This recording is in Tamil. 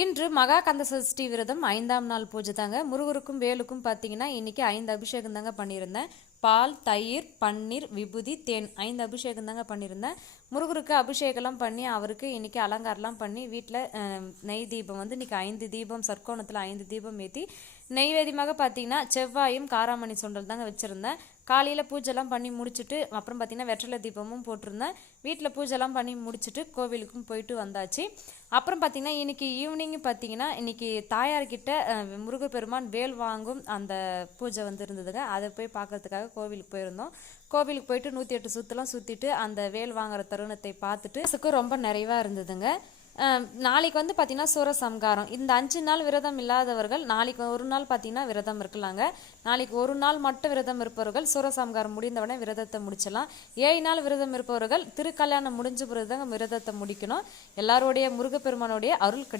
இன்று மகா கந்த சஷ்டி விரதம் ஐந்தாம் நாள் பூஜை தாங்க. முருகருக்கும் வேலுக்கும் பார்த்தீங்கன்னா இன்னைக்கு ஐந்து அபிஷேகம் தாங்க பண்ணியிருந்தேன். பால் தயிர் பன்னீர் விபூதி தேன். ஐந்து அபிஷேகம் தாங்க பண்ணியிருந்தேன். முருகருக்கு அபிஷேகம்லாம் பண்ணி அவருக்கு இன்றைக்கி அலங்காரம்லாம் பண்ணி வீட்டில் நெய் தீபம் வந்து இன்னைக்கு ஐந்து தீபம் சர்க்கோணத்தில் ஐந்து தீபம் ஏற்றி நெய்வேதியமாக பார்த்தீங்கன்னா செவ்வாயும் காராமணி சுண்டல் தாங்க வச்சுருந்தேன். காலையில் பூஜைலாம் பண்ணி முடிச்சுட்டு அப்புறம் பார்த்தீங்கன்னா வெற்றிலை தீபமும் போட்டிருந்தேன். வீட்டில் பூஜைலாம் பண்ணி முடிச்சுட்டு கோவிலுக்கும் போயிட்டு வந்தாச்சு. அப்புறம் பார்த்தீங்கன்னா இன்றைக்கி ஈவினிங் பார்த்தீங்கன்னா இன்றைக்கி தாயார்கிட்ட முருகப்பெருமான் வேல் வாங்கும் அந்த பூஜை வந்து இருந்ததுங்க. அதை போய் பார்க்கறதுக்காக கோவிலுக்கு போயிருந்தோம். கோவிலுக்கு போயிட்டு நூற்றி எட்டு சுற்றுலாம் சுற்றிட்டு அந்த வேல் வாங்குற தருணத்தை பார்த்துட்டு சுக்கு ரொம்ப நிறைவாக இருந்ததுங்க. நாளைக்கு வந்து பார்த்தீங்கன்னா சூரசம்காரம். இந்த அஞ்சு நாள் விரதம் இல்லாதவர்கள் நாளைக்கு ஒரு நாள் பார்த்தீங்கன்னா விரதம் இருக்கலாங்க. நாளைக்கு ஒரு நாள் மட்டும் விரதம் இருப்பவர்கள் சூரசம்காரம் முடிந்தவுடனே விரதத்தை முடிச்சலாம் ஏழு நாள் விரதம் இருப்பவர்கள் திருக்கல்யாணம் முடிஞ்ச பிறகுதாங்க விரதத்தை முடிக்கணும். எல்லாருடைய முருகப்பெருமானுடைய அருள் கிடைக்கும்.